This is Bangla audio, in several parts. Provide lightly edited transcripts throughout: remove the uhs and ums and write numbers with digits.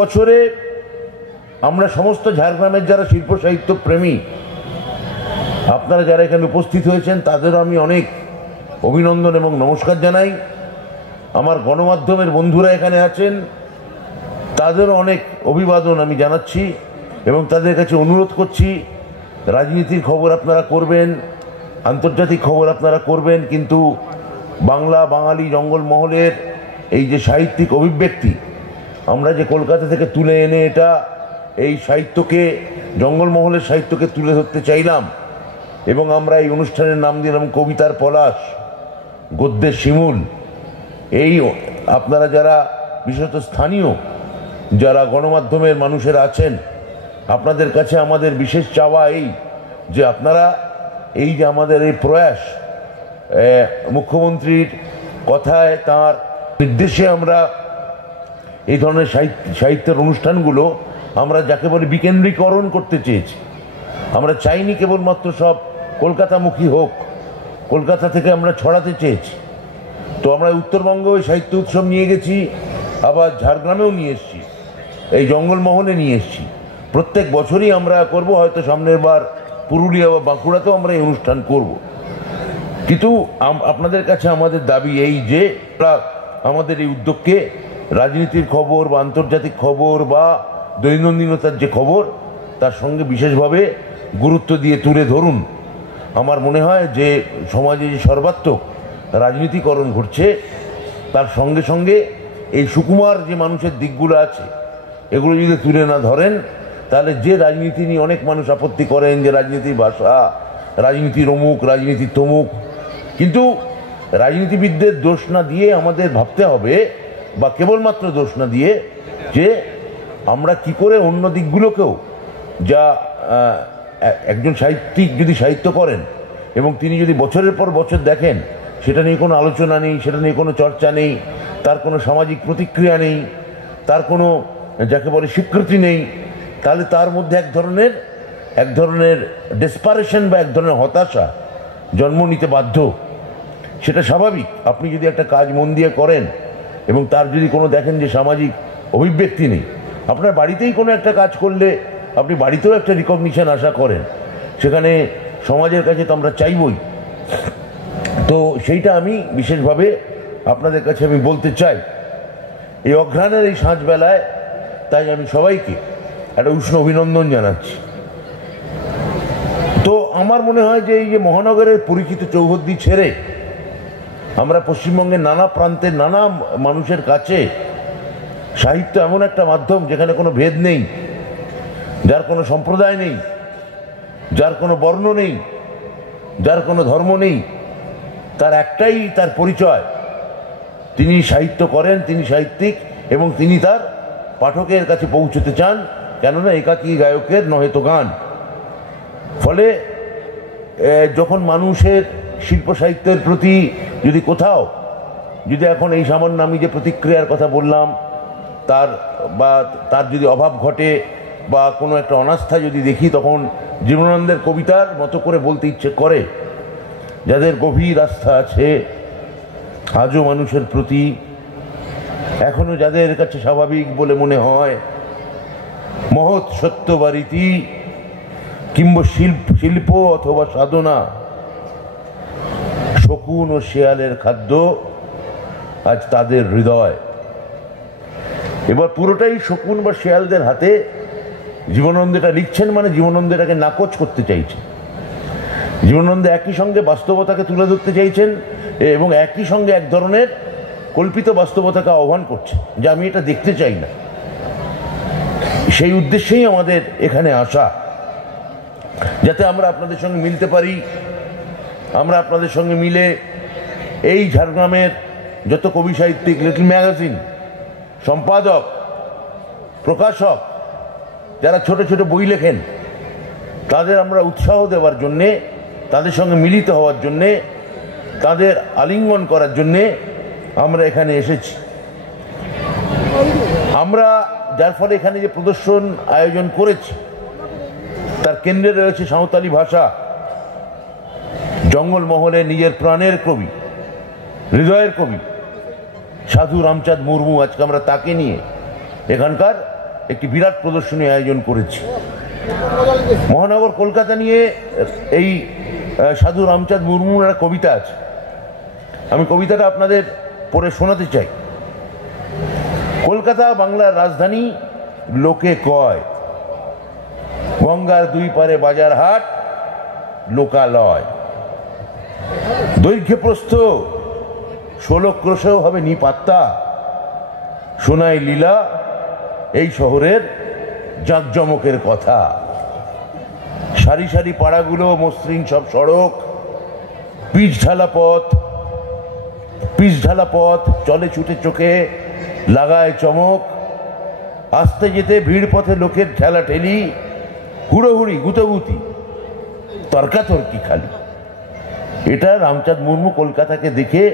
বছরে আমরা সমস্ত ঝাড়গ্রামের যারা শিল্প সাহিত্য প্রেমী আপনারা যারা এখানে উপস্থিত হয়েছেন তাদেরও আমি অনেক অভিনন্দন এবং নমস্কার জানাই। আমার গণমাধ্যমের বন্ধুরা এখানে আছেন তাদেরও অনেক অভিবাদন আমি জানাচ্ছি এবং তাদের কাছে অনুরোধ করছি রাজনীতির খবর আপনারা করবেন, আন্তর্জাতিক খবর আপনারা করবেন, কিন্তু বাংলা বাঙালি জঙ্গলমহলের এই যে সাহিত্যিক অভিব্যক্তি আমরা যে কলকাতা থেকে তুলে এনে এটা এই সাহিত্যকে জঙ্গলমহলের সাহিত্যকে তুলে ধরতে চাইলাম এবং আমরা এই অনুষ্ঠানের নাম দিলাম কবিতার পলাশ, গদ্যের শিমুল। এই আপনারা যারা বিশেষত স্থানীয় যারা গণমাধ্যমের মানুষেরা আছেন আপনাদের কাছে আমাদের বিশেষ চাওয়া এই যে আপনারা এই যে আমাদের এই প্রয়াস মুখ্যমন্ত্রীর কথায় তার নির্দেশে আমরা এই ধরনের সাহিত্যের অনুষ্ঠানগুলো আমরা যাকে বলে বিকেন্দ্রীকরণ করতে চেয়েছি। আমরা চাইনি কেবলমাত্র সব কলকাতামুখী হোক, কলকাতা থেকে আমরা ছড়াতে চেয়েছি। তো আমরা উত্তরবঙ্গ সাহিত্য উৎসব নিয়ে গেছি, আবার ঝাড়গ্রামেও নিয়ে এসেছি, এই জঙ্গলমহলে নিয়ে এসেছি। প্রত্যেক বছরই আমরা করব, হয়তো সামনের বার পুরুলিয়া বা বাঁকুড়াতেও আমরা এই অনুষ্ঠান করব। কিন্তু আপনাদের কাছে আমাদের দাবি এই যে আমাদের এই উদ্যোগকে রাজনীতির খবর বা আন্তর্জাতিক খবর বা দৈনন্দিনতার যে খবর তার সঙ্গে বিশেষভাবে গুরুত্ব দিয়ে তুলে ধরুন। আমার মনে হয় যে সমাজে যে সর্বাত্মক রাজনীতিকরণ ঘটছে তার সঙ্গে সঙ্গে এই সুকুমার যে মানুষের দিকগুলো আছে এগুলো যদি তুলে না ধরেন তাহলে যে রাজনীতি নিয়ে অনেক মানুষ আপত্তি করেন যে রাজনীতির ভাষা, রাজনীতির অমুক, রাজনীতির তমুক, কিন্তু রাজনীতিবিদদের দোষ না দিয়ে আমাদের ভাবতে হবে বা কেবলমাত্র দোষ না দিয়ে যে আমরা কি করে অন্য দিকগুলোকেও, যা একজন সাহিত্যিক যদি সাহিত্য করেন এবং তিনি যদি বছরের পর বছর দেখেন সেটা নিয়ে কোনো আলোচনা নেই, সেটা নিয়ে কোনো চর্চা নেই, তার কোনো সামাজিক প্রতিক্রিয়া নেই, তার কোনো যাকে বলে স্বীকৃতি নেই, তাহলে তার মধ্যে এক ধরনের ডেসপারেশন বা এক ধরনের হতাশা জন্ম নিতে বাধ্য। সেটা স্বাভাবিক। আপনি যদি একটা কাজ মন দিয়ে করেন এবং তার যদি কোনো দেখেন যে সামাজিক অভিব্যক্তি নেই, আপনার বাড়িতেই কোনো একটা কাজ করলে আপনি বাড়িতেও একটা রিকগনিশন আশা করেন, সেখানে সমাজের কাছে তো আমরা চাইবই। তো সেইটা আমি বিশেষভাবে আপনাদের কাছে আমি বলতে চাই এই অঘ্রাণের এই সাঁঝবেলায়। তাই আমি সবাইকে একটা উষ্ণ অভিনন্দন জানাচ্ছি। তো আমার মনে হয় যে এই যে মহানগরের পরিচিত চৌহদ্দি ছেড়ে আমরা পশ্চিমবঙ্গের নানা প্রান্তের নানা মানুষের কাছে সাহিত্য এমন একটা মাধ্যম যেখানে কোনো ভেদ নেই, যার কোনো সম্প্রদায় নেই, যার কোনো বর্ণ নেই, যার কোনো ধর্ম নেই, তার একটাই তার পরিচয়, তিনি সাহিত্য করেন, তিনি সাহিত্যিক এবং তিনি তার পাঠকের কাছে পৌঁছতে চান, কেননা একাকী গায়কের নহে তো গান। ফলে যখন মানুষের শিল্প সাহিত্যের প্রতি যদি কোথাও যদি এখন এই সামান্য আমি যে প্রতিক্রিয়ার কথা বললাম তার যদি অভাব ঘটে বা কোনো একটা অনাস্থা যদি দেখি, তখন জীবনানন্দের কবিতার মতো করে বলতে ইচ্ছে করে, যাদের গভীর আস্থা আছে আজও মানুষের প্রতি, এখনো যাদের কাছে স্বাভাবিক বলে মনে হয়, মহৎ সত্যবারিতি কিংবা শিল্প অথবা সাধনা, শকুন ও শেয়ালের খাদ্য আজ তাদের হৃদয়। এবার পুরোটাই শকুন বা শেয়ালদের হাতে জীবনানন্দ এটা লিখছেন, মানে জীবনানন্দ এটাকে নাকচ করতে চাইছেন। জীবনানন্দ একই সঙ্গে বাস্তবতাকে তুলে ধরতে চাইছেন এবং একই সঙ্গে এক ধরনের কল্পিত বাস্তবতাকে আহ্বান করছে যে আমি এটা দেখতে চাই না। সেই উদ্দেশ্যেই আমাদের এখানে আসা, যাতে আমরা আপনাদের সঙ্গে মিলতে পারি, আমরা আপনাদের সঙ্গে মিলে এই ঝাড়গ্রামের যত কবি সাহিত্যিক, লিটল ম্যাগাজিন সম্পাদক, প্রকাশক, যারা ছোট ছোট বই লেখেন, তাদের আমরা উৎসাহ দেওয়ার জন্যে, তাদের সঙ্গে মিলিত হওয়ার জন্যে, তাদের আলিঙ্গন করার জন্যে আমরা এখানে এসেছি। আমরা যার ফলে এখানে যে প্রদর্শন আয়োজন করেছি তার কেন্দ্রে রয়েছে সাঁওতালি ভাষা। জঙ্গলমহলে নিজের প্রাণের কবি, হৃদয়ের কবি সাধু রামচাঁদ মুর্মু, আজকে আমরা তাকে নিয়ে এখানকার একটি বিরাট প্রদর্শনী আয়োজন করেছি। মহানগর কলকাতা নিয়ে এই সাধু রামচাঁদ মুর্মুর একটা কবিতা আছে, আমি কবিতাটা আপনাদের পড়ে শোনাতে চাই। কলকাতা বাংলার রাজধানী, লোকে কয় গঙ্গার দুই পারে বাজার হাট লোকালয়, দৈর্ঘ্যে প্রস্থ 16 ক্রোশেও হবে নিপাত্তা, শোনায় লীলা এই শহরের জাঁকজমকের কথা। সারি সারি পাড়াগুলো, মসৃণ সব সড়ক, পিচ ঢালা পথ, চলে ছুটে চোখে লাগায় চমক, আসতে যেতে ভিড় পথে লোকের ঠেলা ঠেলি, হুড়োহুড়ি গুতোগুতি, তর্কাতর্কি খালি। এটা রামচাঁদ মুর্মু কলকাতাকে দেখে,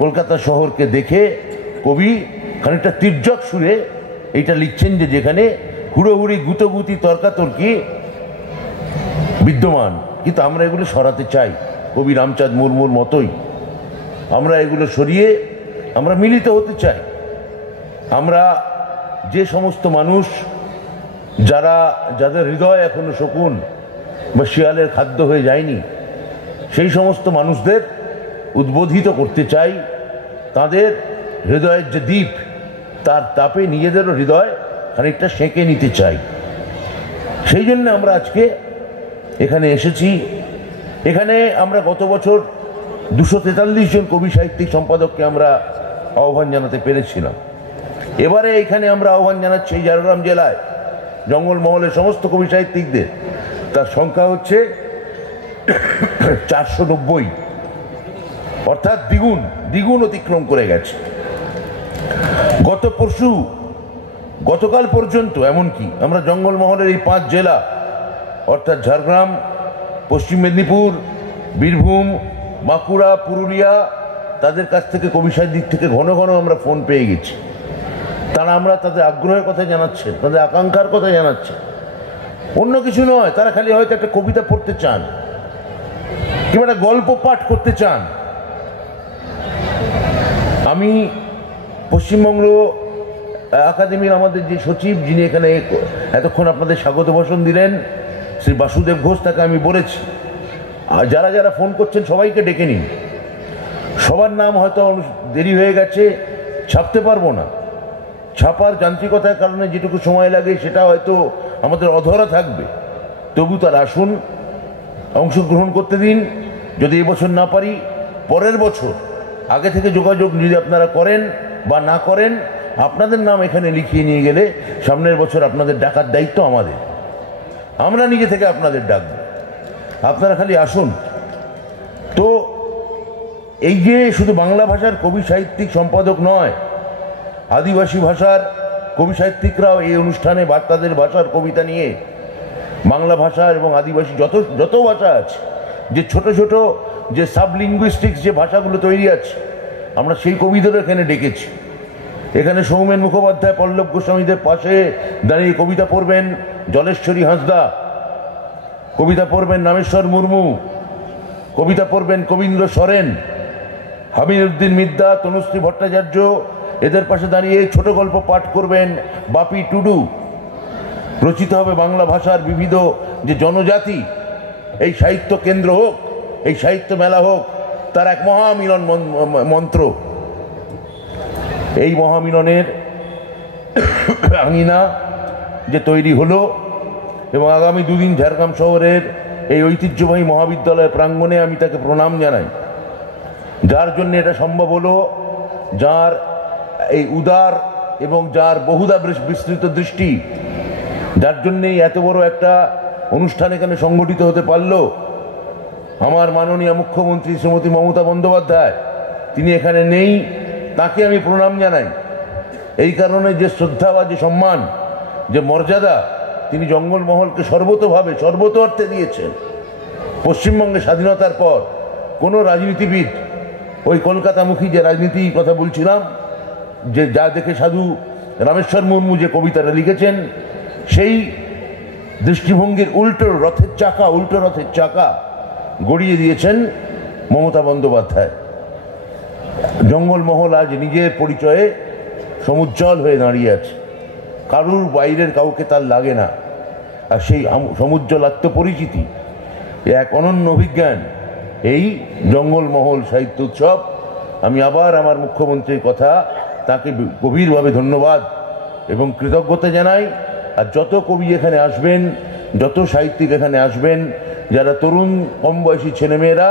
কলকাতা শহরকে দেখে কবি খানিকটা তির্যক সুরে এইটা লিখছেন যে যেখানে হুড়োহুড়ি গুতোগুতি তর্কাতর্কি বিদ্যমান, কিন্তু আমরা এগুলো সরাতে চাই কবি রামচাঁদ মুর্মুর মতোই। আমরা এগুলো সরিয়ে আমরা মিলিত হতে চাই। আমরা যে সমস্ত মানুষ যাদের হৃদয় এখনো শকুন বা শিয়ালের খাদ্য হয়ে যায়নি, সেই সমস্ত মানুষদের উদ্বোধিত করতে চাই। তাদের হৃদয়ের যে দ্বীপ, তার তাপে নিজেদেরও হৃদয় খানিকটা সেঁকে নিতে চাই। সেই জন্য আমরা আজকে এখানে এসেছি। এখানে আমরা গত বছর 243 জন কবি সাহিত্যিক সম্পাদককে আমরা আহ্বান জানাতে পেরেছিলাম। এবারে এখানে আমরা আহ্বান জানাচ্ছি এই ঝাড়গ্রাম জেলায় জঙ্গলমহলের সমস্ত কবি সাহিত্যিকদের, তার সংখ্যা হচ্ছে 490, অর্থাৎ দ্বিগুণ অতিক্রম করে গেছে। গতকাল পর্যন্ত এমনকি আমরা জঙ্গলমহলের এই 5 জেলা অর্থাৎ ঝাড়গ্রাম, পশ্চিম মেদিনীপুর, বীরভূম, বাঁকুড়া, পুরুলিয়া, তাদের কাছ থেকে কবি সাহিত্যিক থেকে ঘন ঘন আমরা ফোন পেয়ে গেছি। আমরা তাদের আগ্রহের কথা জানাচ্ছে, তাদের আকাঙ্ক্ষার কথা জানাচ্ছে, অন্য কিছু নয়। তারা খালি হয়তো একটা কবিতা পড়তে চান কিংবা একটা গল্প পাঠ করতে চান। আমি পশ্চিমবঙ্গ একাডেমির আমাদের যে সচিব, যিনি এখানে এতক্ষণ আপনাদের স্বাগত ভাষণ দিলেন, শ্রী বাসুদেব ঘোষ, তাকে আমি বলেছি যারা যারা ফোন করছেন সবাইকে ডেকে নিন। সবার নাম হয়তো দেরি হয়ে গেছে, ছাপতে পারবো না, ছাপার যান্ত্রিকতার কারণে যেটুকু সময় লাগে সেটা হয়তো আমাদের অধরা থাকবে। তবু তারা আসুন, অংশগ্রহণ করতে দিন। যদি এবছর না পারি, পরের বছর আগে থেকে যোগাযোগ যদি আপনারা করেন বা না করেন, আপনাদের নাম এখানে লিখিয়ে নিয়ে গেলে সামনের বছর আপনাদের ডাকার দায়িত্ব আমাদের। আমরা নিজে থেকে আপনাদের ডাকব, আপনারা খালি আসুন। তো এই যে শুধু বাংলা ভাষার কবি সাহিত্যিক সম্পাদক নয়, আদিবাসী ভাষার কবি সাহিত্যিকরাও এই অনুষ্ঠানে তাদের ভাষার কবিতা নিয়ে, বাংলা ভাষা এবং আদিবাসী যত ভাষা আছে, যে ছোট ছোট যে সাবলিঙ্গুইস্টিক্স যে ভাষাগুলো তৈরি আছে, আমরা সেই কবিদেরও এখানে ডেকেছি। এখানে সৌমেন মুখোপাধ্যায়, পল্লব গোস্বামীদের পাশে দাঁড়িয়ে কবিতা পড়বেন জলেশ্বরী হাঁসদা, কবিতা পড়বেন রামেশ্বর মুর্মু, কবিতা পড়বেন কবীন্দ্র সরেন, হামিদুদ্দিন মিদ্দা, তনুশ্রী ভট্টাচার্য, এদের পাশে দাঁড়িয়ে ছোট গল্প পাঠ করবেন বাপি টুডু। রচিত হবে বাংলা ভাষার বিবিধ যে জনজাতি, এই সাহিত্য কেন্দ্র হোক, এই সাহিত্য মেলা হোক, তার এক মহামিলন মন্ত্র। এই মহামিলনের আঙিনা যে তৈরি হলো, এবং আগামী 2 দিন ঝাড়গ্রাম শহরের এই ঐতিহ্যবাহী মহাবিদ্যালয় প্রাঙ্গণে আমি তাকে প্রণাম জানাই। যার জন্য এটা সম্ভব হলো, যার এই উদার এবং যার বহুধা বিস্তৃত দৃষ্টি, যার জন্যেই এত বড় একটা অনুষ্ঠান এখানে সংগঠিত হতে পারল। আমার মাননীয় মুখ্যমন্ত্রী শ্রীমতী মমতা বন্দ্যোপাধ্যায়, তিনি এখানে নেই, তাকে আমি প্রণাম জানাই। এই কারণে যে শ্রদ্ধা বা যে সম্মান, যে মর্যাদা তিনি জঙ্গলমহলকে সর্বতোভাবে সর্বত অর্থে দিয়েছেন। পশ্চিমবঙ্গে স্বাধীনতার পর কোনো রাজনীতিবিদ, ওই কলকাতামুখী যে রাজনীতির কথা বলছিলাম, যে যা দেখে সাধু রামেশ্বর মুর্মু যে কবিতাটা লিখেছেন, সেই দৃষ্টিভঙ্গির উল্টো রথের চাকা গড়িয়ে দিয়েছেন মমতা বন্দ্যোপাধ্যায়। জঙ্গলমহল আজ নিজের পরিচয়ে সমুজ্জ্বল হয়ে দাঁড়িয়ে আছে। কারুর বাইরের কাউকে তার লাগে না। আর সেই সমুজ্জ্বল আত্মপরিচিতি, এক অনন্য অভিজ্ঞান, এই জঙ্গলমহল সাহিত্য উৎসব। আমি আবার আমার মুখ্যমন্ত্রীর কথা, তাকে গভীরভাবে ধন্যবাদ এবং কৃতজ্ঞতা জানাই। আর যত কবি এখানে আসবেন, যত সাহিত্যিক এখানে আসবেন, যারা তরুণ কম বয়সী ছেলেমেয়েরা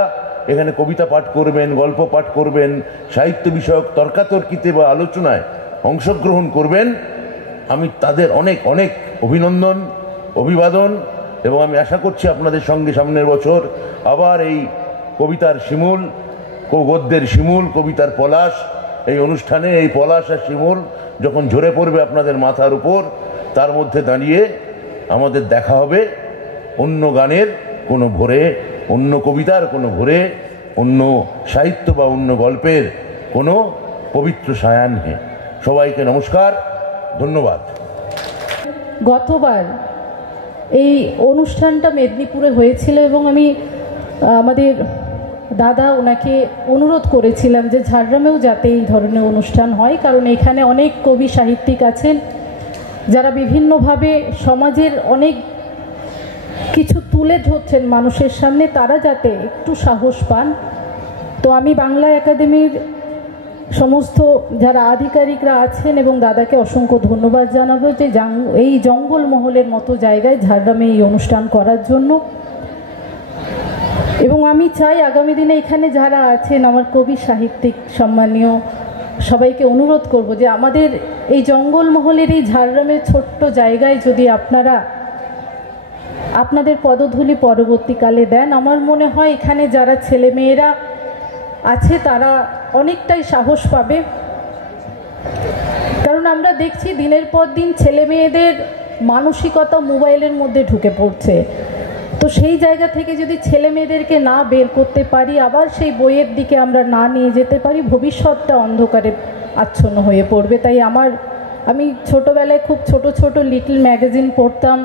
এখানে কবিতা পাঠ করবেন, গল্প পাঠ করবেন, সাহিত্য বিষয়ক তর্কাতর্কিতে বা আলোচনায় অংশগ্রহণ করবেন, আমি তাদের অনেক অনেক অভিনন্দন, অভিবাদন। এবং আমি আশা করছি আপনাদের সঙ্গে সামনের বছর আবার এই কবিতার শিমুল, গদ্যের শিমুল, কবিতার পলাশ, এই অনুষ্ঠানে এই পলাশ আর শিমুল যখন ঝরে পড়বে আপনাদের মাথার উপর, তার মধ্যে দাঁড়িয়ে আমাদের দেখা হবে অন্য গানের কোনো ভোরে, অন্য কবিতার কোনো ভোরে, অন্য সাহিত্য বা অন্য গল্পের কোনো পবিত্র সায়াহ্নে। সবাইকে নমস্কার, ধন্যবাদ। গতবার এই অনুষ্ঠানটা মেদিনীপুরে হয়েছিল এবং আমি আমাদের দাদা ওনাকে অনুরোধ করেছিলাম যে ঝাড়গ্রামেও যাতে এই ধরনের অনুষ্ঠান হয়, কারণ এখানে অনেক কবি সাহিত্যিক আছেন যারা বিভিন্নভাবে সমাজের অনেক কিছু তুলে ধরছেন মানুষের সামনে, তারা যাতে একটু সাহস পান। তো আমি বাংলা একাডেমির সমস্ত যারা আধিকারিকরা আছেন এবং দাদাকে অসংখ্য ধন্যবাদ জানাবো যে এই জঙ্গলমহলের মতো জায়গায় ঝাড়গ্রামে এই অনুষ্ঠান করার জন্য। এবং আমি চাই আগামী দিনে এখানে যারা আছেন আমার কবি সাহিত্যিক সম্মানীয় সবাইকে অনুরোধ করব যে আমাদের এই জঙ্গলমহলের এই ঝাড়গ্রামের ছোট্ট জায়গায় যদি আপনারা আপনাদের পদধূলি পরবর্তীকালে দেন, আমার মনে হয় এখানে যারা ছেলেমেয়েরা আছে তারা অনেকটাই সাহস পাবে। কারণ আমরা দেখছি দিনের পর দিন ছেলে মেয়েদের মানসিকতা মোবাইলের মধ্যে ঢুকে পড়ছে। তো সেই জায়গা থেকে যদি ছেলে মেয়েদেরকে না বের করতে পারি, আবার সেই বইয়ের দিকে আমরা না নিয়ে যেতে পারি, ভবিষ্যৎটা অন্ধকারে আচ্ছন্ন হয়ে পড়বে। তাই আমি ছোটোবেলায় খুব ছোট ছোট লিটল ম্যাগাজিন পড়তাম,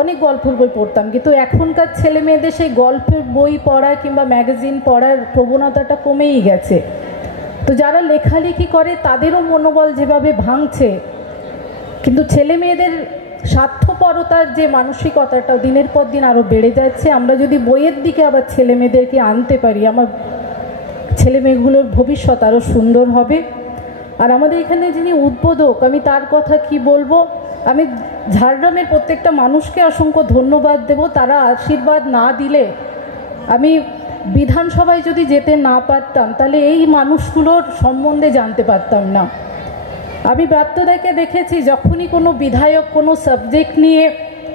অনেক গল্পের বই পড়তাম, কিন্তু এখনকার ছেলে মেয়েদের সেই গল্পের বই পড়া কিংবা ম্যাগাজিন পড়ার প্রবণতাটা কমেই গেছে। তো যারা লেখালেখি করে তাদেরও মনোবল যেভাবে ভাঙছে, কিন্তু ছেলে মেয়েদের স্বার্থপরতার যে মানসিকতাটা দিনের পর দিন আরও বেড়ে যাচ্ছে। আমরা যদি বইয়ের দিকে আবার ছেলে মেয়েদেরকে আনতে পারি, আমার ছেলে মেয়েগুলোর ভবিষ্যৎ আরও সুন্দর হবে। আর আমাদের এখানে যিনি উদ্বোধক, আমি তার কথা কি বলবো, আমি ঝাড়গ্রামের প্রত্যেকটা মানুষকে অসংখ্য ধন্যবাদ দেব। তারা আশীর্বাদ না দিলে, আমি বিধানসভায় যদি যেতে না পারতাম তাহলে এই মানুষগুলোর সম্বন্ধে জানতে পারতাম না। আমি ব্রাত্যদাকে দেখেছি যখনই কোনো বিধায়ক কোনো সাবজেক্ট নিয়ে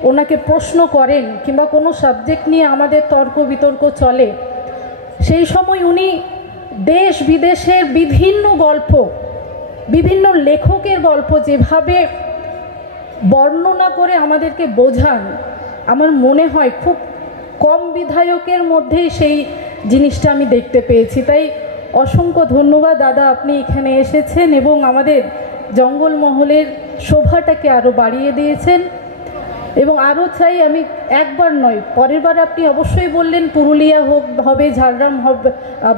ওনাকে প্রশ্ন করেন কিংবা কোনো সাবজেক্ট নিয়ে আমাদের তর্ক বিতর্ক চলে, সেই সময় উনি দেশ বিদেশের বিভিন্ন গল্প, বিভিন্ন লেখকের গল্প যেভাবে বর্ণনা করে আমাদেরকে বোঝান, আমার মনে হয় খুব কম বিধায়কের মধ্যেই সেই জিনিসটা আমি দেখতে পেয়েছি। তাই অসংখ্য ধন্যবাদ দাদা, আপনি এখানে এসেছেন এবং আমাদের জঙ্গলমহলের শোভাটাকে আরও বাড়িয়ে দিয়েছেন। এবং আরও চাই, আমি একবার নয়, পরের বার আপনি অবশ্যই বললেন পুরুলিয়া হবে, ঝাড়গ্রাম হবে,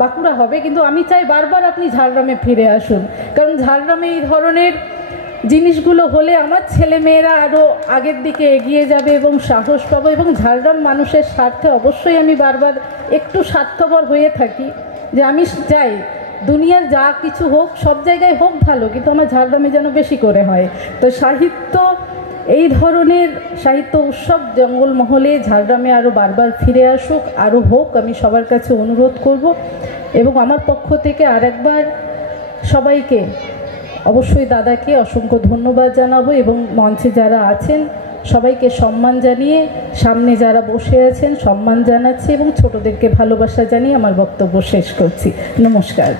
বাঁকুড়া হবে, কিন্তু আমি চাই বারবার আপনি ঝাড়গ্রামে ফিরে আসুন, কারণ ঝাড়গ্রামে এই ধরনের জিনিসগুলো হলে আমার ছেলে মেয়েরা আরও আগের দিকে এগিয়ে যাবে এবং সাহস পাবো। এবং ঝাড়গ্রাম মানুষের স্বার্থে অবশ্যই আমি বারবার একটু স্বার্থপর হয়ে থাকি, যে আমি চাই দুনিয়ার যা কিছু হোক, সব জায়গায় হোক ভালো, কিন্তু আমার ঝাড়গ্রামে যেন বেশি করে হয়। তো সাহিত্য, এই ধরনের সাহিত্য উৎসব জঙ্গলমহলে ঝাড়গ্রামে আরও বারবার ফিরে আসুক, আরও হোক, আমি সবার কাছে অনুরোধ করব। এবং আমার পক্ষ থেকে আরেকবার সবাইকে, অবশ্যই দাদাকে অসংখ্য ধন্যবাদ জানাবো এবং মঞ্চে যারা আছেন সবাইকে সম্মান জানিয়ে, সামনে যারা বসে আছেন সম্মান জানাচ্ছি এবং ছোটদেরকে ভালোবাসা জানিয়ে আমার বক্তব্য শেষ করছি। নমস্কার।